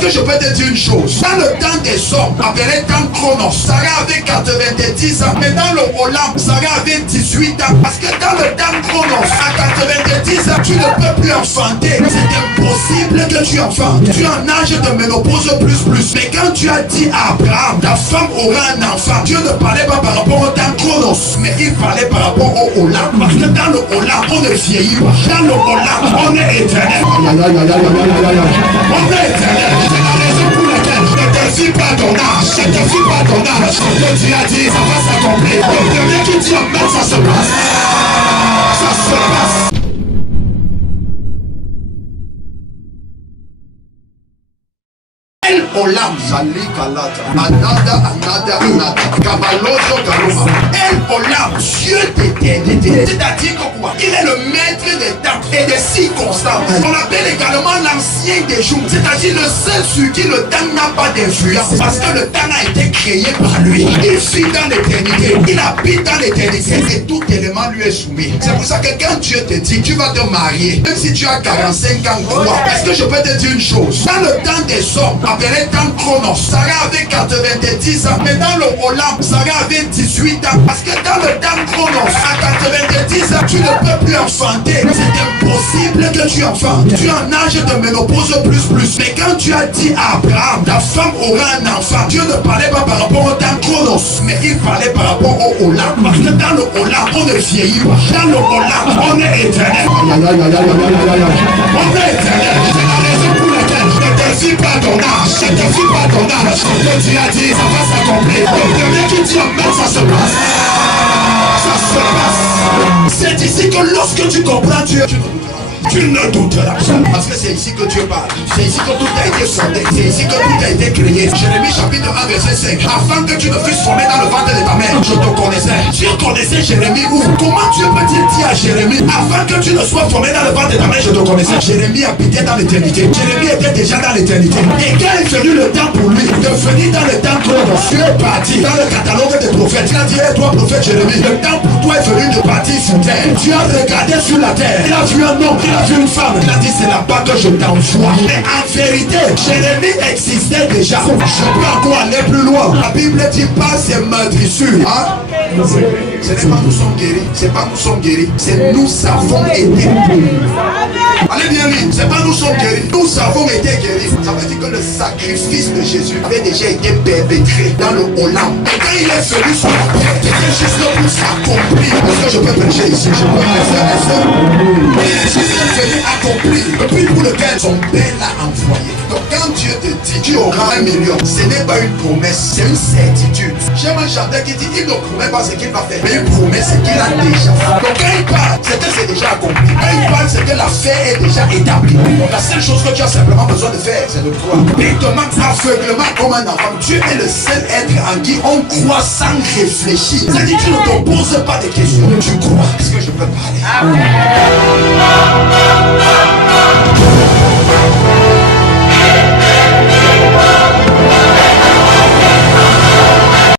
Est-ce que je peux te dire une chose? Dans le temps des hommes, appelé temps Chronos, Sarah avait 90 ans, mais dans le Olam, Sarah avait 18 ans. Parce que dans le temps Chronos, à 90 ans, tu ne peux plus enfanter. C'est impossible que tu enfantes. Tu es en âge de ménopause plus. Mais quand tu as dit à Abraham, ta femme aura un enfant, Dieu ne parlait pas par rapport au temps Chronos, mais il parlait par rapport au Olam. Parce que dans le Olam, on ne vieillit pas. Dans le Olam, on est éternel. On est éternel. C'est la raison pour laquelle je ne te suis pas ton âge. Je ne te suis pas ton âge. Ce que Dieu a dit, ça va s'accomplir. Le mec qui dit en fait, ça se passe. Ça se passe. El Olam, Zali Kalata, Anada, Kabaloso Kaloma. El Olam, Dieu d'éternité. C'est-à-dire que quoi? Il est le maître des temps et des circonstances. On appelle également l'ancien des jours. C'est-à-dire le seul sur qui le temps n'a pas d'influence. Parce que le temps a été créé par lui. Il vit dans l'éternité. Il habite dans l'éternité. Et tout élément lui est soumis. C'est pour ça que quand Dieu te dit tu vas te marier, même si tu as 45 ans, quoi, est-ce que je peux te dire une chose? Dans le temps des hommes, appelé temps Chronos, Sarah avait 90 ans, mais dans le Olam, Sarah avait 18 ans. Parce que dans le temps Chronos, à 90 ans, tu ne peux plus enfanter. C'est impossible que tu enfantes. Tu es en âge de ménopause plus. Mais quand tu as dit à Abraham, ta femme aura un enfant, Dieu ne parlait pas par rapport au temps Chronos, mais il parlait par rapport au Olam. Parce que dans le Olam, on ne vieillit pas. Dans le Olam, on est éternel. On est éternel. C'est la raison pour laquelle je ne te suis pas ton âge. Je ne te suis pas ton âge. Ce que Dieu a dit, ça va s'accomplir. Le mec qui dit en fait, ça se passe. Ça se passe. C'est ici que lorsque tu comprends Dieu, tu ne douteras pas. Parce que c'est ici que Dieu parle. C'est ici que tout a été fondé. C'est ici que tout a été créé. Jérémie chapitre 1 verset 5. Avant que tu ne fusses formé dans le ventre de ta mère, je te connaissais. Dieu connaissait Jérémie où? Comment Dieu peut-il dire à Jérémie, avant que tu ne sois formé dans le ventre de ta mère, je te connaissais? Jérémie habitait dans l'éternité. Jérémie était déjà dans l'éternité. Et quand est venu le temps pour lui de venir dans le temps Chronos, Dieu est parti dans le catalogue des prophètes. Il a dit, hey, toi prophète Jérémie, le temps pour toi est venu de partir sur terre. Tu as regardé sur la terre. Il a vu un homme. Il a vu une femme, il a dit c'est là-bas que je t'envoie. Mais en vérité, Jérémie existait déjà. Je peux encore aller plus loin. La Bible dit pas c'est meurtrissure. Hein? Ce n'est pas nous sommes guéris, c'est pas nous sommes guéris, c'est nous avons été. Allez bien lire, c'est pas nous sommes guéris, nous avons été guéris. Ça veut dire que le sacrifice de Jésus avait déjà été perpétré dans le Olam. Et quand il est venu sur la terre, c'était juste pour s'accomplir. Est-ce que je peux prêcher ici? Je peux prêcher. Jésus est venu accomplir le but pour lequel son Père l'a envoyé. Donc quand Dieu te dit tu auras 1 million, ce n'est pas une promesse, c'est une certitude. J'aime un chanteur qui dit il ne promet pas ce qu'il va faire, mais il promet ce qu'il a déjà fait. Donc quand il parle, c'est que c'est déjà accompli. Quand il parle, c'est que l'affaire est déjà établie. Donc la seule chose que tu as simplement besoin de faire, c'est de croire. Mais il te manque aveuglement comme un enfant. Dieu est le seul être en qui on croit sans réfléchir. C'est-à-dire que tu ne te poses pas de questions, tu crois. Est-ce que je peux parler?